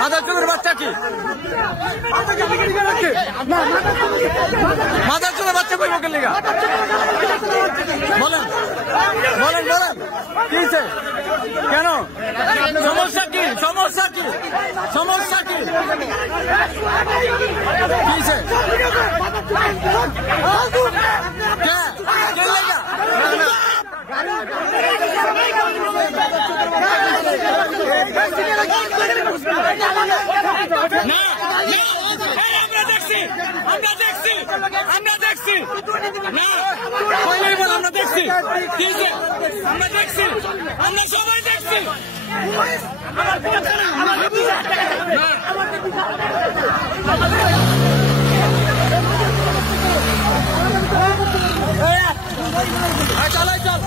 মাদারচোদের বাচ্চা কি? মাদারচোদের বাচ্চা কই বকের লিগা? বলেন বলেন বলেন কি হয়েছে? কেন? সমস্যা কি? সমস্যা কি? সমস্যা কি? কি হয়েছে? কে লিগা? আমরা দেখছি আমরা সবাই দেখছি। চল